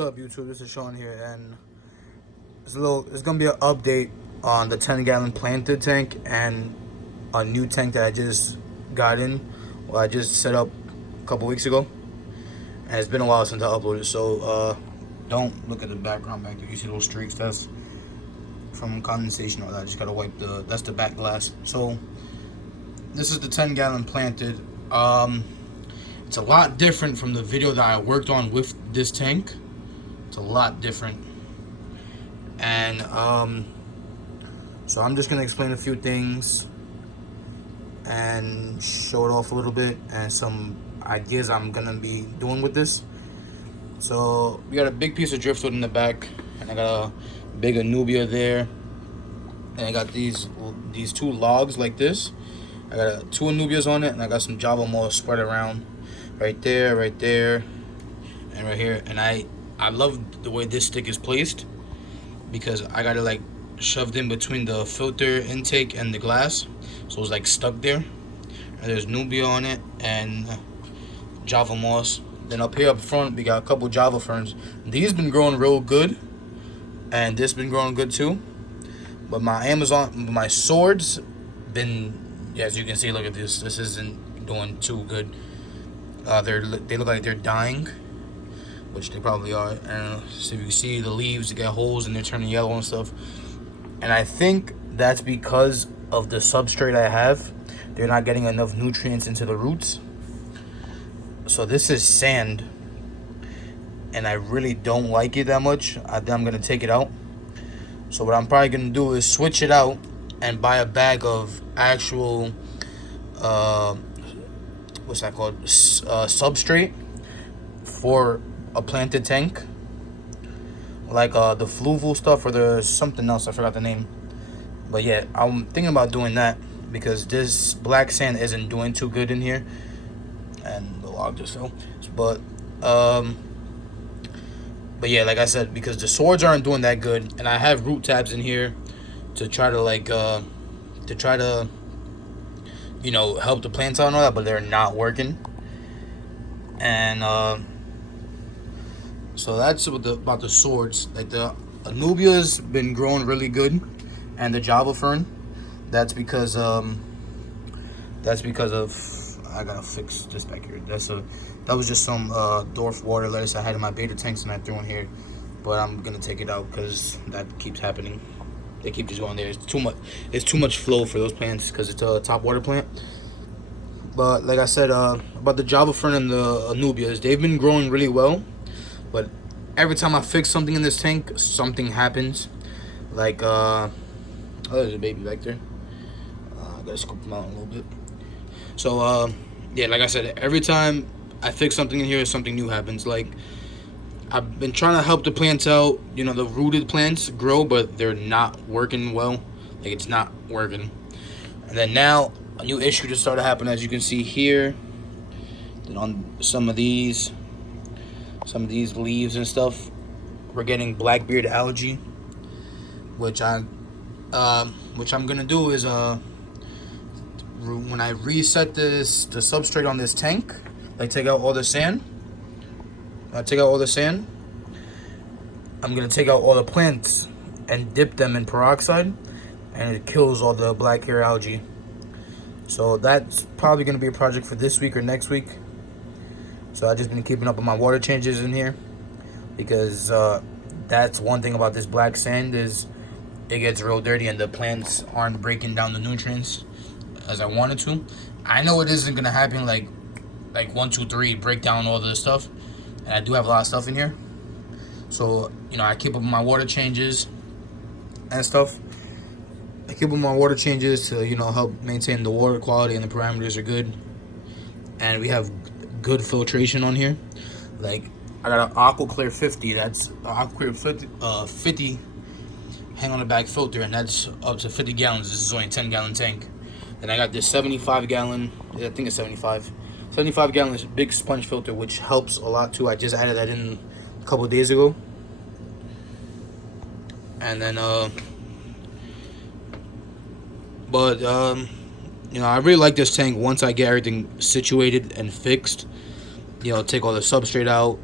What's up, YouTube? This is Sean here, and it's gonna be an update on the 10-gallon planted tank and a new tank that I just got in. Well, I just set up a couple weeks ago, and it's been a while since I uploaded. So don't look at the background back there. You see those streaks? That's from condensation. Or that I just gotta wipe that's the back glass. So this is the 10-gallon planted. It's a lot different from the video that I worked on with this tank. It's a lot different, and so I'm just gonna explain a few things and show it off a little bit and some ideas I'm gonna be doing with this. So we got a big piece of driftwood in the back, and I got a big Anubia there, and I got these two logs like this. I got two Anubias on it, and I got some Java moss spread around right there, and right here. And I love the way this stick is placed because I got it like shoved in between the filter intake and the glass, so it's like stuck there. And there's Nubia on it and Java moss. Then up here up front we got a couple Java ferns. These been growing real good, and this been growing good too. But my swords been, as you can see, look at this. This isn't doing too good. They look like they're dying, which they probably are. And so you can see the leaves get holes and they're turning yellow and stuff. And I think that's because of the substrate I have. They're not getting enough nutrients into the roots. So this is sand, and I really don't like it that much. I think I'm gonna take it out. So what I'm probably gonna do is switch it out and buy a bag of actual what's that called, substrate for a planted tank, like the fluval stuff, or there's something else, I forgot the name. But yeah, I'm thinking about doing that because this black sand isn't doing too good in here, and the log just fell. But yeah, like I said, because the swords aren't doing that good, and I have root tabs in here to try to you know, help the plants out and all that, but they're not working. And so that's about the swords. Like the Anubia's been growing really good, and the Java fern. That's because of, I gotta fix this back here. That was just some dwarf water lettuce I had in my beta tanks and I threw in here, but I'm gonna take it out because that keeps happening. They keep just going there. It's too much flow for those plants because it's a top water plant. But like I said, about the Java fern and the Anubias, they've been growing really well. But every time I fix something in this tank, something happens. Like oh, there's a baby back there. I gotta scoop them out a little bit. So yeah, like I said, every time I fix something in here, something new happens. Like, I've been trying to help the plants out, you know, the rooted plants grow, but they're not working well. Like, it's not working. And then now a new issue just started happening, as you can see here. Then on some of these leaves and stuff, we're getting blackbeard algae, which I'm gonna do is when I reset the substrate on this tank, like take out all the sand. I'm gonna take out all the plants and dip them in peroxide, and it kills all the black hair algae. So that's probably gonna be a project for this week or next week. So I've just been keeping up with my water changes in here, because that's one thing about this black sand is it gets real dirty and the plants aren't breaking down the nutrients as I wanted to. I know it isn't gonna happen like 1, 2, 3 break down all the stuff, and I do have a lot of stuff in here. So, you know, I keep up with my water changes and stuff. I keep up with my water changes to, you know, help maintain the water quality, and the parameters are good. And we have good filtration on here. Like, I got an AquaClear 50. That's AquaClear 50 hang on the back filter, and that's up to 50 gallons. This is only a 10-gallon tank. Then I got this 75-gallon, I think it's 75-gallon big sponge filter, which helps a lot too. I just added that in a couple of days ago. And then you know, I really like this tank once I get everything situated and fixed. You know, take all the substrate out,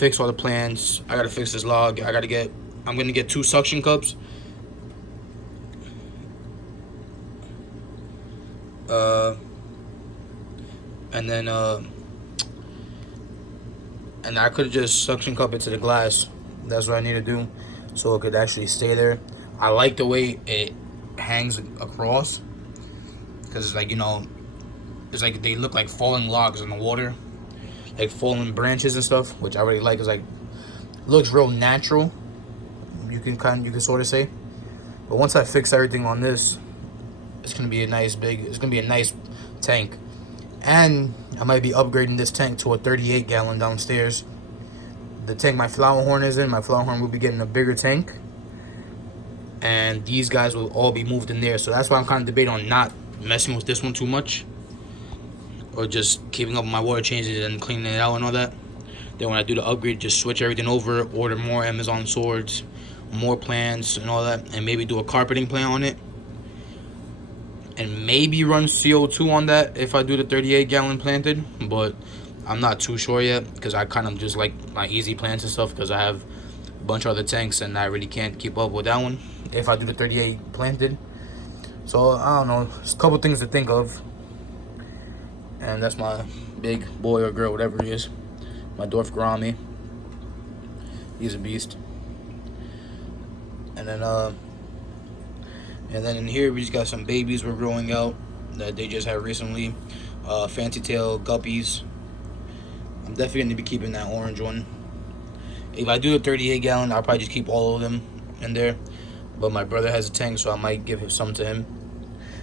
fix all the plants. I gotta fix this log. I'm gonna get 2 suction cups. And then and I could just suction cup it to the glass. That's what I need to do, so it could actually stay there. I like the way it hangs across, because like, you know, it's like they look like falling logs in the water, like fallen branches and stuff, which I really like. It's like, looks real natural. You can sort of say. But once I fix everything on this, it's gonna be a nice tank. And I might be upgrading this tank to a 38 gallon downstairs. The tank my flower horn is in, my flower horn will be getting a bigger tank, and these guys will all be moved in there. So that's why I'm kind of debating on not messing with this one too much, or just keeping up with my water changes and cleaning it out and all that. Then when I do the upgrade, just switch everything over, order more Amazon swords, more plants and all that, and maybe do a carpeting plan on it, and maybe run CO2 on that if I do the 38 gallon planted. But I'm not too sure yet, because I kind of just like my easy plants and stuff, because I have a bunch of other tanks and I really can't keep up with that one if I do the 38 planted. So I don't know, there's a couple things to think of. And that's my big boy or girl, whatever he is, my dwarf Grammy. He's a beast. And then in here we just got some babies we're growing out that they just had recently. Fancy tail guppies. I'm definitely going to be keeping that orange one. If I do a 38 gallon, I'll probably just keep all of them in there. But my brother has a tank, so I might give some to him.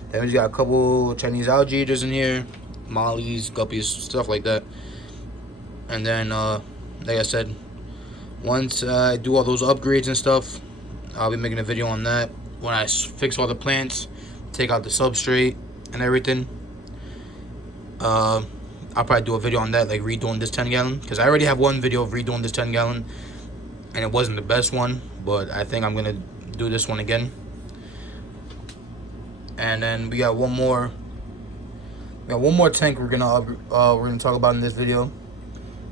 Then we just got a couple Chinese algae eaters in here. Mollies, guppies, stuff like that. And then, like I said, once I do all those upgrades and stuff, I'll be making a video on that. When I fix all the plants, take out the substrate and everything, I'll probably do a video on that, like redoing this 10 gallon, because I already have one video of redoing this 10 gallon and it wasn't the best one, but I think I'm gonna do this one again. And then we got one more tank we're gonna talk about in this video.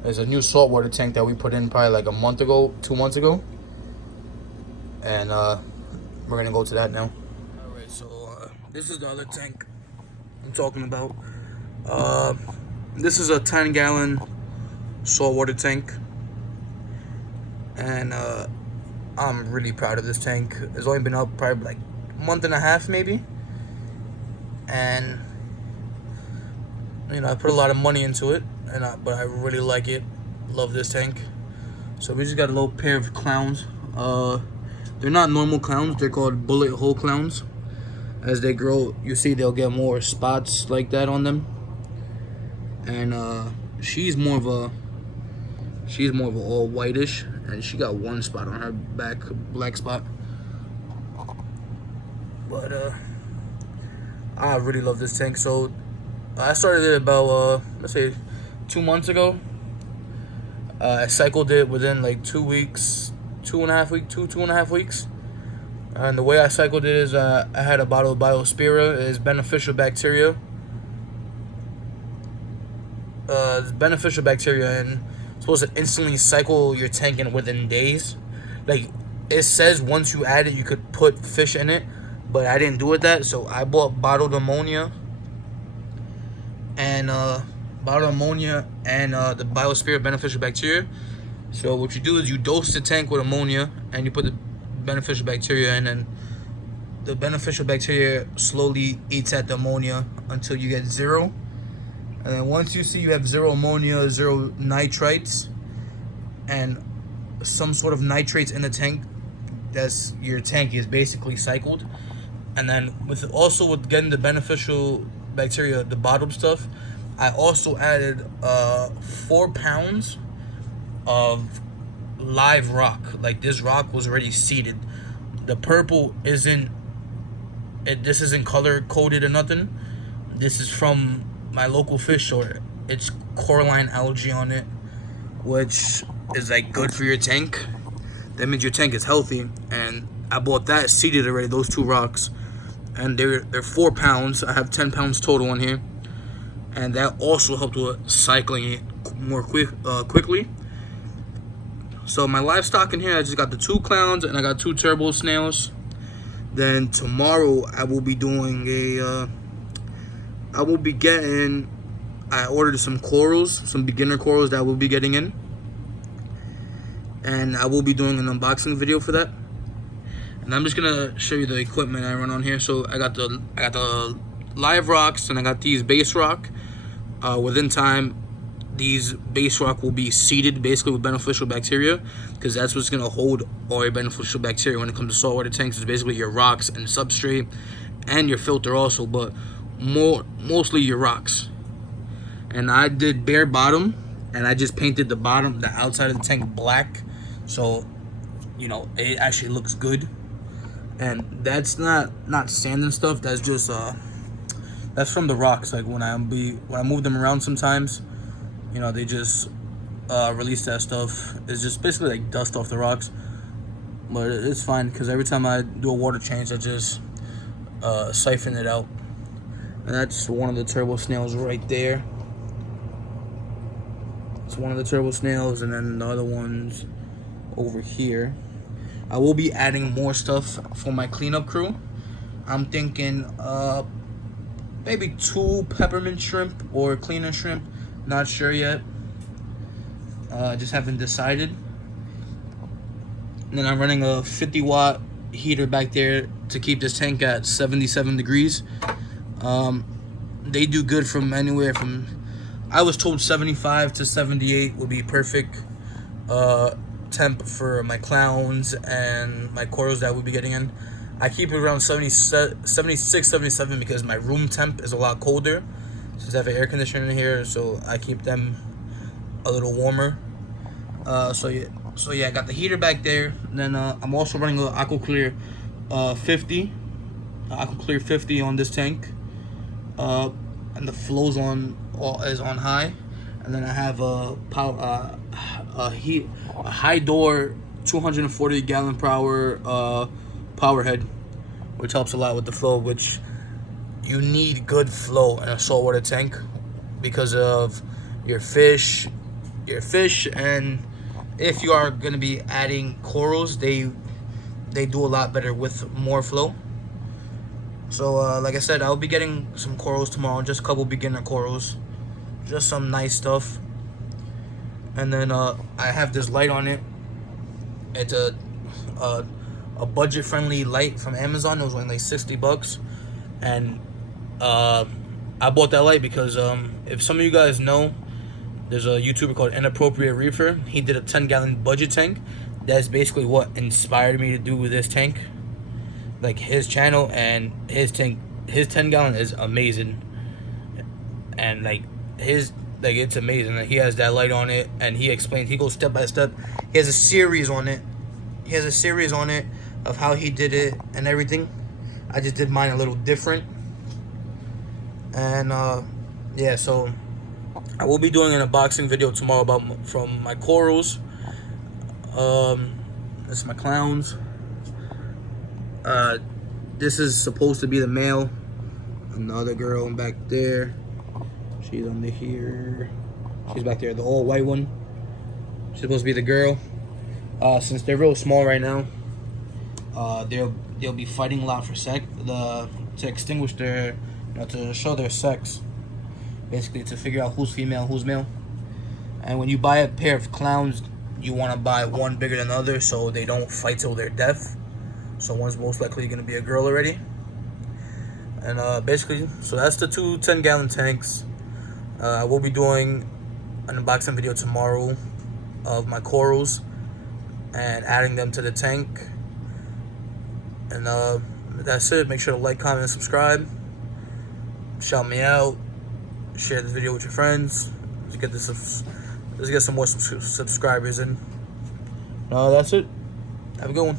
There's a new saltwater tank that we put in probably like a month ago, 2 months ago, and we're gonna go to that now. Alright, so this is the other tank I'm talking about. This is a 10 gallon saltwater tank, and I'm really proud of this tank. It's only been up probably like a month and a half maybe, and you know, I put a lot of money into it, but I really like it. Love this tank. So we just got a little pair of clowns. They're not normal clowns, they're called bullet hole clowns. As they grow, you see they'll get more spots like that on them. And she's more of a all whitish, and she got one spot on her back, black spot. But I really love this tank. So I started it about let's say 2 months ago. I cycled it within like 2 weeks, 2.5 weeks. And the way I cycled it is I had a bottle of Biospira. It's beneficial bacteria. It's beneficial bacteria, and it's supposed to instantly cycle your tank in within days. Like, it says once you add it, you could put fish in it, but I didn't do it that, so I bought bottled ammonia and the Biosphere beneficial bacteria. So what you do is you dose the tank with ammonia and you put the beneficial bacteria, and then the beneficial bacteria slowly eats at the ammonia until you get 0. And then once you see you have 0 ammonia, 0 nitrites, and some sort of nitrates in the tank, that's your tank is basically cycled. And then with getting the beneficial bacteria, the bottom stuff, I also added 4 pounds of live rock. Like, this rock was already seeded. The purple this isn't color coded or nothing. This is from my local fish store. It's coralline algae on it, which is like good for your tank. That means your tank is healthy. And I bought that seeded already, those 2 rocks, and they're 4 pounds. I have 10 pounds total in here, and that also helped with cycling it more quickly. So my livestock in here, I just got the 2 clowns and I got 2 turbo snails. Then tomorrow I will be doing a I ordered some corals, some beginner corals that I will be getting in, and I will be doing an unboxing video for that. And I'm just gonna show you the equipment I run on here. So I got the live rocks, and I got these base rock. Within time, these base rock will be seeded basically with beneficial bacteria, because that's what's gonna hold all your beneficial bacteria when it comes to saltwater tanks. Is basically your rocks and substrate, and your filter also, but mostly your rocks. And I did bare bottom, and I just painted the outside of the tank black, so you know it actually looks good. And that's not sand and stuff. That's just that's from the rocks. Like when I move them around sometimes, you know, they just release that stuff. It's just basically like dust off the rocks, but it's fine because every time I do a water change, I just siphon it out. And that's one of the turbo snails right there. It's one of the turbo snails, and then the other one's over here. I will be adding more stuff for my cleanup crew. I'm thinking maybe 2 peppermint shrimp or cleaner shrimp. Not sure yet. Just haven't decided. And then I'm running a 50-watt heater back there to keep this tank at 77 degrees. They do good from anywhere from, I was told 75 to 78 would be perfect temp for my clowns and my corals that we'll be getting in. I keep it around 76, 77 because my room temp is a lot colder since I have an air conditioner in here, so I keep them a little warmer. So yeah, I got the heater back there. And then I'm also running a AquaClear 50 AquaClear 50 on this tank, and the flow's is on high. And then I have a high door 240 gallon per hour power head, which helps a lot with the flow, which you need good flow in a saltwater tank because of your fish, and if you are going to be adding corals, they do a lot better with more flow. So like I said, I'll be getting some corals tomorrow, just a couple beginner corals, just some nice stuff. And then I have this light on it. It's a budget-friendly light from Amazon. It was only like 60 bucks, and I bought that light because if some of you guys know, there's a YouTuber called Inappropriate Reefer. He did a 10-gallon budget tank. That's basically what inspired me to do this tank, like his channel. And his 10-gallon is amazing, and like it's amazing. Like, he has that light on it, and he explains, he goes step by step. He has a series on it. Of how he did it and everything. I just did mine a little different. And yeah, so I will be doing an unboxing video tomorrow from my corals. This is my clowns. This is supposed to be the male. Another girl back there. She's under here. She's back there, the all white one. She's supposed to be the girl. Since they're real small right now, they'll be fighting a lot for to extinguish their, to show their sex, basically to figure out who's female, who's male. And when you buy a pair of clowns, you want to buy one bigger than the other so they don't fight till their death. So one's most likely going to be a girl already. And basically, so that's the 2 10-gallon tanks. I will be doing an unboxing video tomorrow of my corals and adding them to the tank. And that's it. Make sure to like, comment, and subscribe. Shout me out. Share this video with your friends. Let's get some more subscribers in. That's it. Have a good one.